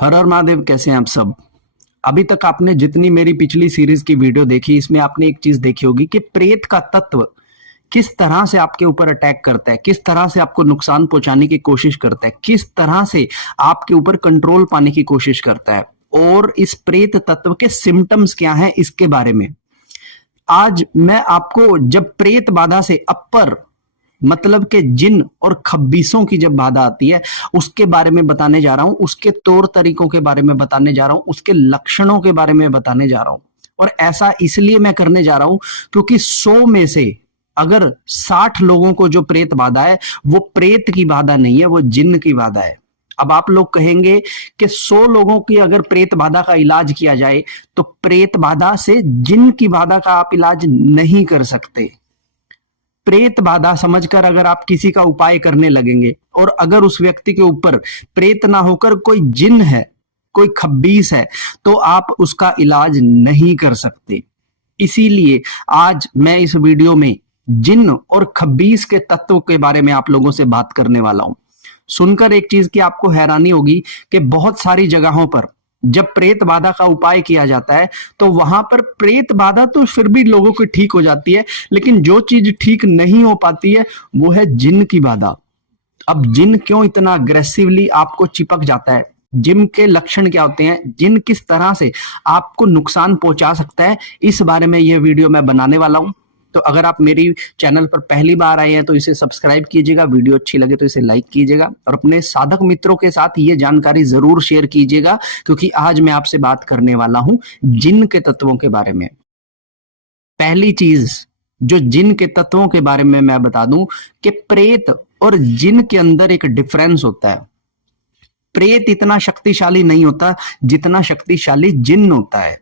हर हर महादेव। कैसे हैं आप सब? अभी तक आपने जितनी मेरी पिछली सीरीज की वीडियो देखी, इसमें आपने एक चीज देखी होगी कि प्रेत का तत्व किस तरह से आपके ऊपर अटैक करता है, किस तरह से आपको नुकसान पहुंचाने की कोशिश करता है, किस तरह से आपके ऊपर कंट्रोल पाने की कोशिश करता है, और इस प्रेत तत्व के सिम्टम्स क्या हैं इसके बारे में आज मैं आपको, जब प्रेत बाधा से अपर मतलब के जिन और खब्बीसों की जब बाधा आती है उसके बारे में बताने जा रहा हूं, उसके तौर तरीकों के बारे में बताने जा रहा हूं, उसके लक्षणों के बारे में बताने जा रहा हूं। और ऐसा इसलिए मैं करने जा रहा हूं क्योंकि 100 में से अगर 60 लोगों को जो प्रेत बाधा है वो प्रेत की बाधा नहीं है, वो जिन की बाधा है। अब आप लोग कहेंगे कि 100 लोगों की अगर प्रेत बाधा का इलाज किया जाए तो प्रेत बाधा से जिन की बाधा का आप इलाज नहीं कर सकते। प्रेत बाधा समझकर अगर आप किसी का उपाय करने लगेंगे और अगर उस व्यक्ति के ऊपर प्रेत ना होकर कोई जिन है, कोई खब्बीस है, तो आप उसका इलाज नहीं कर सकते। इसीलिए आज मैं इस वीडियो में जिन और खब्बीस के तत्व के बारे में आप लोगों से बात करने वाला हूं। सुनकर एक चीज की आपको हैरानी होगी कि बहुत सारी जगहों पर जब प्रेत बाधा का उपाय किया जाता है तो वहां पर प्रेत बाधा तो फिर भी लोगों की ठीक हो जाती है, लेकिन जो चीज ठीक नहीं हो पाती है वो है जिन की बाधा। अब जिन क्यों इतना अग्रेसिवली आपको चिपक जाता है, जिन के लक्षण क्या होते हैं, जिन किस तरह से आपको नुकसान पहुंचा सकता है, इस बारे में यह वीडियो मैं बनाने वाला हूं। तो अगर आप मेरी चैनल पर पहली बार आए हैं तो इसे सब्सक्राइब कीजिएगा, वीडियो अच्छी लगे तो इसे लाइक कीजिएगा और अपने साधक मित्रों के साथ ये जानकारी जरूर शेयर कीजिएगा, क्योंकि आज मैं आपसे बात करने वाला हूं जिन के तत्वों के बारे में। पहली चीज जो जिन के तत्वों के बारे में मैं बता दूं कि प्रेत और जिन के अंदर एक डिफरेंस होता है। प्रेत इतना शक्तिशाली नहीं होता जितना शक्तिशाली जिन होता है।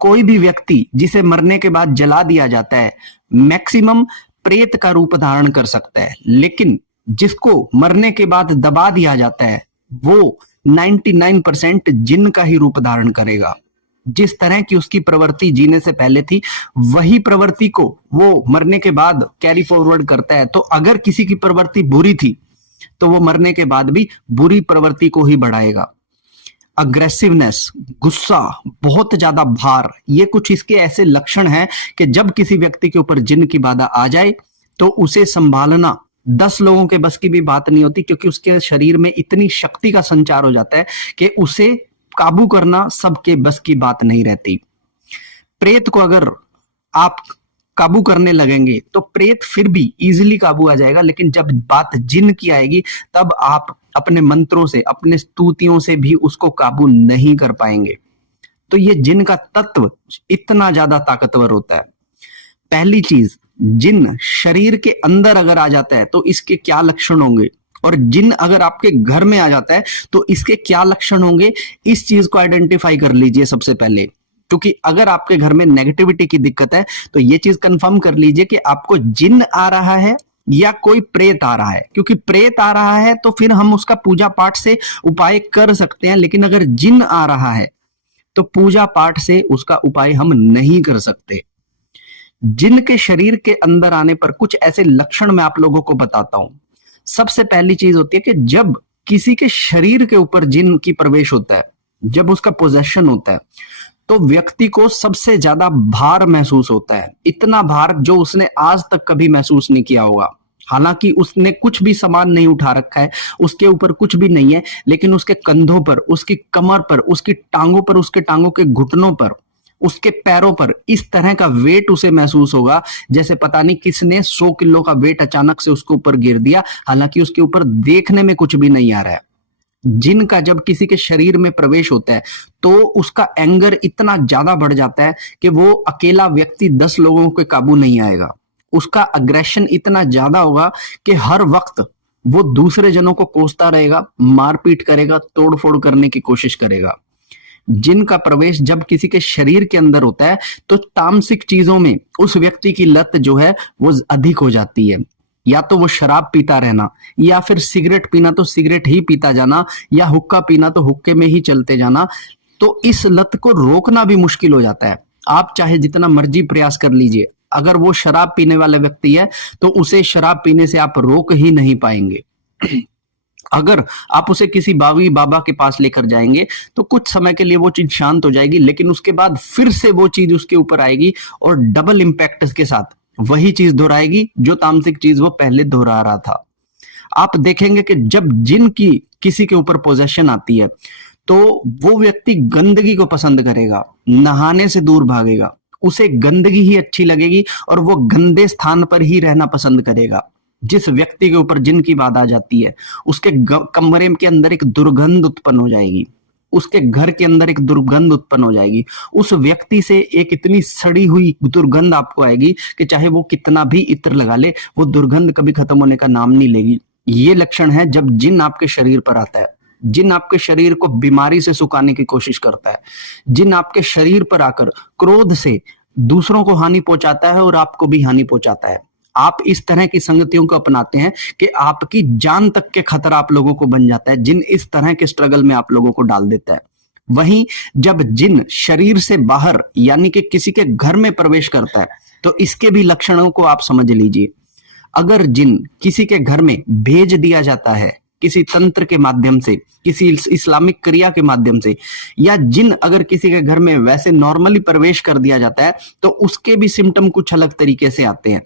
कोई भी व्यक्ति जिसे मरने के बाद जला दिया जाता है मैक्सिमम प्रेत का रूप धारण कर सकता है, लेकिन जिसको मरने के बाद दबा दिया जाता है वो 99% जिन का ही रूप धारण करेगा। जिस तरह की उसकी प्रवृत्ति जीने से पहले थी वही प्रवृत्ति को वो मरने के बाद कैरी फॉरवर्ड करता है। तो अगर किसी की प्रवृत्ति बुरी थी तो वो मरने के बाद भी बुरी प्रवृत्ति को ही बढ़ाएगा। अग्रेसिवनेस, गुस्सा, बहुत ज्यादा भार, ये कुछ इसके ऐसे लक्षण हैं कि जब किसी व्यक्ति के ऊपर जिन की बाधा आ जाए तो उसे संभालना 10 लोगों के बस की भी बात नहीं होती, क्योंकि उसके शरीर में इतनी शक्ति का संचार हो जाता है कि उसे काबू करना सबके बस की बात नहीं रहती। प्रेत को अगर आप काबू करने लगेंगे तो प्रेत फिर भी इजीली काबू आ जाएगा, लेकिन जब बात जिन की आएगी तब आप अपने मंत्रों से, अपने स्तुतियों से भी उसको काबू नहीं कर पाएंगे। तो ये जिन का तत्व इतना ज्यादा ताकतवर होता है। पहली चीज, जिन शरीर के अंदर अगर आ जाता है तो इसके क्या लक्षण होंगे, और जिन अगर आपके घर में आ जाता है तो इसके क्या लक्षण होंगे, इस चीज को आइडेंटिफाई कर लीजिए सबसे पहले। क्योंकि अगर आपके घर में नेगेटिविटी की दिक्कत है तो ये चीज कंफर्म कर लीजिए कि आपको जिन आ रहा है या कोई प्रेत आ रहा है। क्योंकि प्रेत आ रहा है तो फिर हम उसका पूजा पाठ से उपाय कर सकते हैं, लेकिन अगर जिन आ रहा है तो पूजा पाठ से उसका उपाय हम नहीं कर सकते। जिन के शरीर के अंदर आने पर कुछ ऐसे लक्षण मैं आप लोगों को बताता हूं। सबसे पहली चीज होती है कि जब किसी के शरीर के ऊपर जिन की प्रवेश होता है, जब उसका पोजेशन होता है, तो व्यक्ति को सबसे ज्यादा भार महसूस होता है। इतना भार जो उसने आज तक कभी महसूस नहीं किया होगा। हालांकि उसने कुछ भी सामान नहीं उठा रखा है, उसके ऊपर कुछ भी नहीं है, लेकिन उसके कंधों पर, उसकी कमर पर, उसकी टांगों पर, उसके टांगों के घुटनों पर, उसके पैरों पर इस तरह का वेट उसे महसूस होगा जैसे पता नहीं किसने 100 किलो का वेट अचानक से उसके ऊपर गिर दिया, हालांकि उसके ऊपर देखने में कुछ भी नहीं आ रहा है। जिन का जब किसी के शरीर में प्रवेश होता है तो उसका एंगर इतना ज्यादा बढ़ जाता है कि वो अकेला व्यक्ति 10 लोगों के काबू नहीं आएगा। उसका अग्रेशन इतना ज्यादा होगा कि हर वक्त वो दूसरे जनों को कोसता रहेगा, मारपीट करेगा, तोड़फोड़ करने की कोशिश करेगा। जिन का प्रवेश जब किसी के शरीर के अंदर होता है तो तामसिक चीजों में उस व्यक्ति की लत जो है वो अधिक हो जाती है। या तो वो शराब पीता रहना, या फिर सिगरेट पीना तो सिगरेट ही पीता जाना, या हुक्का पीना तो हुक्के में ही चलते जाना। तो इस लत को रोकना भी मुश्किल हो जाता है। आप चाहे जितना मर्जी प्रयास कर लीजिए, अगर वो शराब पीने वाला व्यक्ति है तो उसे शराब पीने से आप रोक ही नहीं पाएंगे। अगर आप उसे किसी बावी बाबा के पास लेकर जाएंगे तो कुछ समय के लिए वो चीज शांत हो जाएगी, लेकिन उसके बाद फिर से वो चीज उसके ऊपर आएगी और डबल इम्पैक्ट के साथ वही चीज दोहराएगी जो तामसिक चीज वो पहले दोहरा रहा था। आप देखेंगे कि जब जिन की किसी के ऊपर पोजेशन आती है तो वो व्यक्ति गंदगी को पसंद करेगा, नहाने से दूर भागेगा, उसे गंदगी ही अच्छी लगेगी और वो गंदे स्थान पर ही रहना पसंद करेगा। जिस व्यक्ति के ऊपर जिन की बात आ जाती है उसके कमरे के अंदर एक दुर्गंध उत्पन्न हो जाएगी, उसके घर के अंदर एक दुर्गंध उत्पन्न हो जाएगी, उस व्यक्ति से एक इतनी सड़ी हुई दुर्गंध आपको आएगी कि चाहे वो कितना भी इत्र लगा ले वो दुर्गंध कभी खत्म होने का नाम नहीं लेगी। ये लक्षण है जब जिन आपके शरीर पर आता है। जिन आपके शरीर को बीमारी से सुखाने की कोशिश करता है, जिन आपके शरीर पर आकर क्रोध से दूसरों को हानि पहुंचाता है और आपको भी हानि पहुंचाता है। आप इस तरह की संगतियों को अपनाते हैं कि आपकी जान तक के खतरा आप लोगों को बन जाता है, जिन इस तरह के स्ट्रगल में आप लोगों को डाल देता है। वहीं जब जिन शरीर से बाहर यानी कि किसी के घर में प्रवेश करता है तो इसके भी लक्षणों को आप समझ लीजिए। अगर जिन किसी के घर में भेज दिया जाता है किसी तंत्र के माध्यम से, किसी इस्लामिक क्रिया के माध्यम से, या जिन अगर किसी के घर में वैसे नॉर्मली प्रवेश कर दिया जाता है तो उसके भी सिम्टम कुछ अलग तरीके से आते हैं।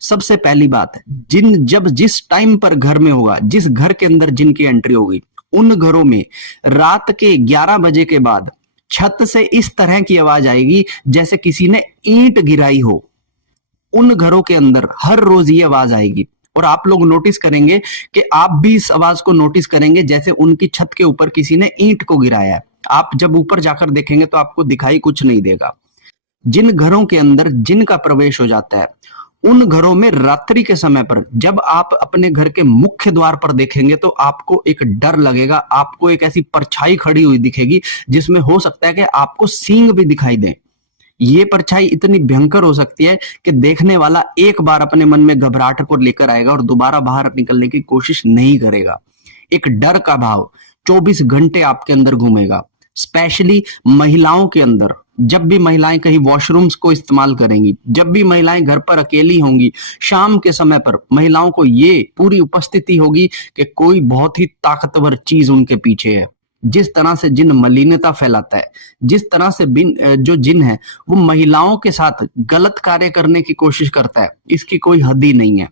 सबसे पहली बात है, जिन जब जिस टाइम पर घर में होगा, जिस घर के अंदर जिन की एंट्री होगी, उन घरों में रात के 11 बजे के बाद छत से इस तरह की आवाज आएगी जैसे किसी ने ईंट गिराई हो। उन घरों के अंदर हर रोज ये आवाज आएगी और आप लोग नोटिस करेंगे कि आप भी इस आवाज को नोटिस करेंगे जैसे उनकी छत के ऊपर किसी ने ईंट को गिराया है। आप जब ऊपर जाकर देखेंगे तो आपको दिखाई कुछ नहीं देगा। जिन घरों के अंदर जिन का प्रवेश हो जाता है उन घरों में रात्रि के समय पर जब आप अपने घर के मुख्य द्वार पर देखेंगे तो आपको एक डर लगेगा, आपको एक ऐसी परछाई खड़ी हुई दिखेगी जिसमें हो सकता है कि आपको सींग भी दिखाई दे। ये परछाई इतनी भयंकर हो सकती है कि देखने वाला एक बार अपने मन में घबराहट को लेकर आएगा और दोबारा बाहर निकलने की कोशिश नहीं करेगा। एक डर का भाव 24 घंटे आपके अंदर घूमेगा, स्पेशली महिलाओं के अंदर। जब भी महिलाएं कहीं वॉशरूम्स को इस्तेमाल करेंगी, जब भी महिलाएं घर पर अकेली होंगी, शाम के समय पर महिलाओं को ये पूरी उपस्थिति होगी कि कोई बहुत ही ताकतवर चीज उनके पीछे है। जिस तरह से जिन मलिनता फैलाता है, जिस तरह से जो जिन है वो महिलाओं के साथ गलत कार्य करने की कोशिश करता है, इसकी कोई हद ही नहीं है।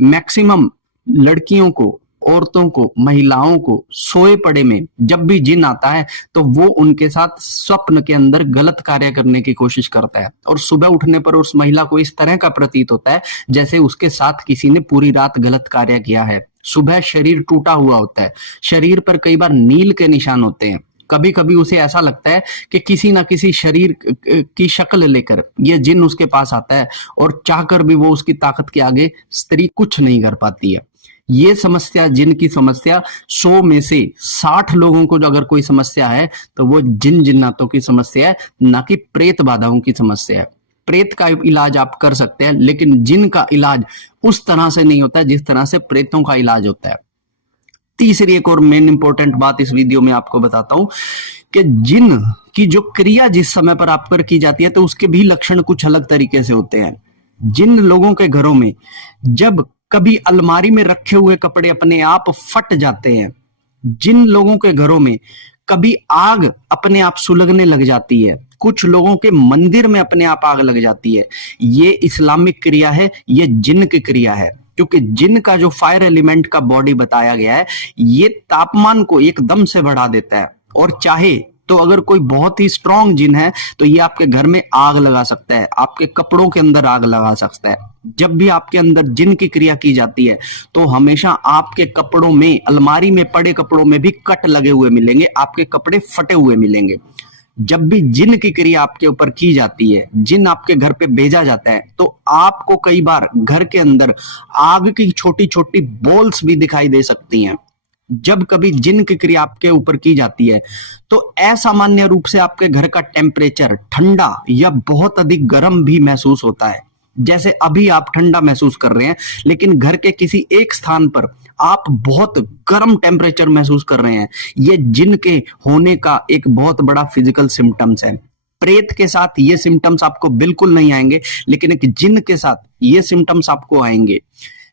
मैक्सिमम लड़कियों को, औरतों को, महिलाओं को सोए पड़े में जब भी जिन आता है तो वो उनके साथ स्वप्न के अंदर गलत कार्य करने की कोशिश करता है और सुबह उठने पर उस महिला को इस तरह का प्रतीत होता है जैसे उसके साथ किसी ने पूरी रात गलत कार्य किया है। सुबह शरीर टूटा हुआ होता है, शरीर पर कई बार नील के निशान होते हैं। कभी कभी उसे ऐसा लगता है कि किसी ना किसी शरीर की शक्ल लेकर ये जिन उसके पास आता है और चाहकर भी वो उसकी ताकत के आगे स्त्री कुछ नहीं कर पाती है। ये समस्या, जिन की समस्या 100 में से 60 लोगों को जो अगर कोई समस्या है तो वो जिन जिन्नातों की समस्या है, ना कि प्रेत बाधाओं की समस्या है। प्रेत का इलाज आप कर सकते हैं लेकिन जिन का इलाज उस तरह से नहीं होता है जिस तरह से प्रेतों का इलाज होता है। तीसरी एक और मेन इंपॉर्टेंट बात इस वीडियो में आपको बताता हूं कि जिन की जो क्रिया जिस समय पर आप पर की जाती है तो उसके भी लक्षण कुछ अलग तरीके से होते हैं। जिन लोगों के घरों में जब कभी अलमारी में रखे हुए कपड़े अपने आप फट जाते हैं, जिन लोगों के घरों में कभी आग अपने आप सुलगने लग जाती है, कुछ लोगों के मंदिर में अपने आप आग लग जाती है, ये इस्लामिक क्रिया है, ये जिन की क्रिया है। क्योंकि जिन का जो फायर एलिमेंट का बॉडी बताया गया है ये तापमान को एकदम से बढ़ा देता है और चाहे तो अगर कोई बहुत ही स्ट्रॉन्ग जिन है तो ये आपके घर में आग लगा सकता है, आपके कपड़ों के अंदर आग लगा सकता है। जब भी आपके अंदर जिन की क्रिया की जाती है तो हमेशा आपके कपड़ों में, अलमारी में पड़े कपड़ों में भी कट लगे हुए मिलेंगे, आपके कपड़े फटे हुए मिलेंगे। जब भी जिन की क्रिया आपके ऊपर की जाती है, जिन आपके घर पे भेजा जाता है तो आपको कई बार घर के अंदर आग की छोटी छोटी बॉल्स भी दिखाई दे सकती हैं। जब कभी जिन की क्रिया आपके ऊपर की जाती है तो असामान्य रूप से आपके घर का टेम्परेचर ठंडा या बहुत अधिक गर्म भी महसूस होता है। जैसे अभी आप ठंडा महसूस कर रहे हैं लेकिन घर के किसी एक स्थान पर आप बहुत गर्म टेम्परेचर महसूस कर रहे हैं। ये जिन के होने का एक बहुत बड़ा फिजिकल सिम्टम्स है। प्रेत के साथ ये सिम्टम्स आपको बिल्कुल नहीं आएंगे लेकिन एक जिन के साथ ये सिम्टम्स आपको आएंगे।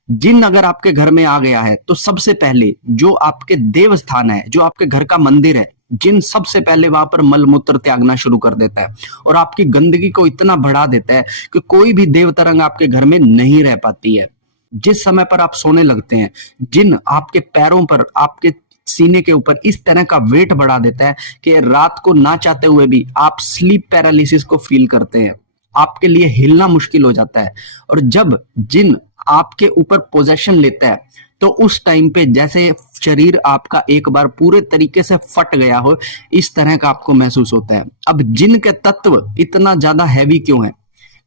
जिन अगर आपके घर में आ गया है तो सबसे पहले जो आपके देव स्थान है, जो आपके घर का मंदिर है, जिन सबसे पहले वहां पर मल मूत्र त्यागना शुरू कर देता है और आपकी गंदगी को इतना बढ़ा देता है कि कोई भी देव तरंग आपके घर में नहीं रह पाती है। जिस समय पर आप सोने लगते हैं, जिन आपके पैरों पर, आपके सीने के ऊपर इस तरह का वेट बढ़ा देता है कि रात को ना चाहते हुए भी आप स्लीप पैरालिसिस को फील करते हैं, आपके लिए हिलना मुश्किल हो जाता है। और जब जिन आपके ऊपर पोजेशन लेता है तो उस टाइम पे जैसे शरीर आपका एक बार पूरे तरीके से फट गया हो, इस तरह का आपको महसूस होता है। अब जिन के तत्व इतना ज्यादा हैवी क्यों है?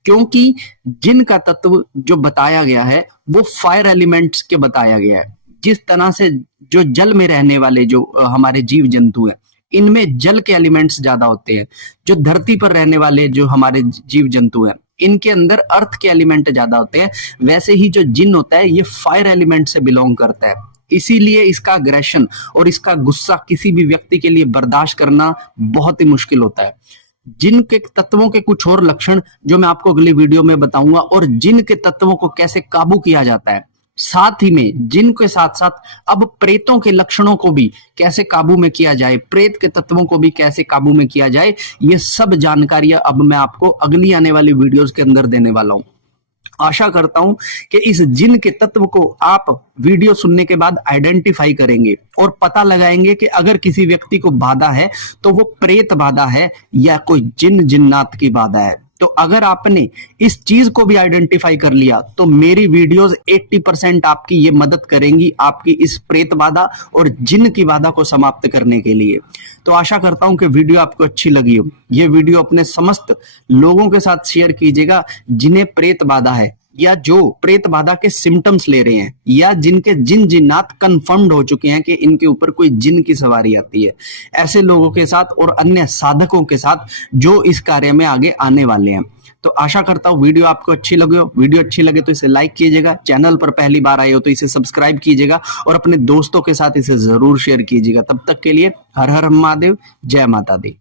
क्योंकि जिन का तत्व जो बताया गया है वो फायर एलिमेंट्स के बताया गया है। जिस तरह से जो जल में रहने वाले जो हमारे जीव जंतु हैं, इनमें जल के एलिमेंट्स ज्यादा होते हैं। जो धरती पर रहने वाले जो हमारे जीव जंतु हैं, इनके अंदर अर्थ के एलिमेंट ज्यादा होते हैं। वैसे ही जो जिन होता है ये फायर एलिमेंट से बिलोंग करता है। इसीलिए इसका अग्रेशन और इसका गुस्सा किसी भी व्यक्ति के लिए बर्दाश्त करना बहुत ही मुश्किल होता है। जिन के तत्वों के कुछ और लक्षण जो मैं आपको अगली वीडियो में बताऊंगा, और जिन के तत्वों को कैसे काबू किया जाता है। साथ ही में जिन के साथ साथ अब प्रेतों के लक्षणों को भी कैसे काबू में किया जाए, प्रेत के तत्वों को भी कैसे काबू में किया जाए, ये सब जानकारियां अब मैं आपको अगली आने वाली वीडियोस के अंदर देने वाला हूं। आशा करता हूं कि इस जिन के तत्व को आप वीडियो सुनने के बाद आइडेंटिफाई करेंगे और पता लगाएंगे कि अगर किसी व्यक्ति को बाधा है तो वो प्रेत बाधा है या कोई जिन जिन्नात की बाधा है। तो अगर आपने इस चीज को भी आइडेंटिफाई कर लिया तो मेरी वीडियोस 80% आपकी ये मदद करेंगी आपकी इस प्रेत बाधा और जिन की बाधा को समाप्त करने के लिए। तो आशा करता हूं कि वीडियो आपको अच्छी लगी हो। ये वीडियो अपने समस्त लोगों के साथ शेयर कीजिएगा जिन्हें प्रेत बाधा है या जो प्रेत बाधा के सिम्टम्स ले रहे हैं या जिनके जिन जिन्नात कंफर्म्ड हो चुके हैं कि इनके ऊपर कोई जिन की सवारी आती है। ऐसे लोगों के साथ और अन्य साधकों के साथ जो इस कार्य में आगे आने वाले हैं। तो आशा करता हूँ वीडियो आपको अच्छी लगी हो। वीडियो अच्छी लगे तो इसे लाइक कीजिएगा, चैनल पर पहली बार आए हो तो इसे सब्सक्राइब कीजिएगा और अपने दोस्तों के साथ इसे जरूर शेयर कीजिएगा। तब तक के लिए हर हर महादेव, जय माता दी।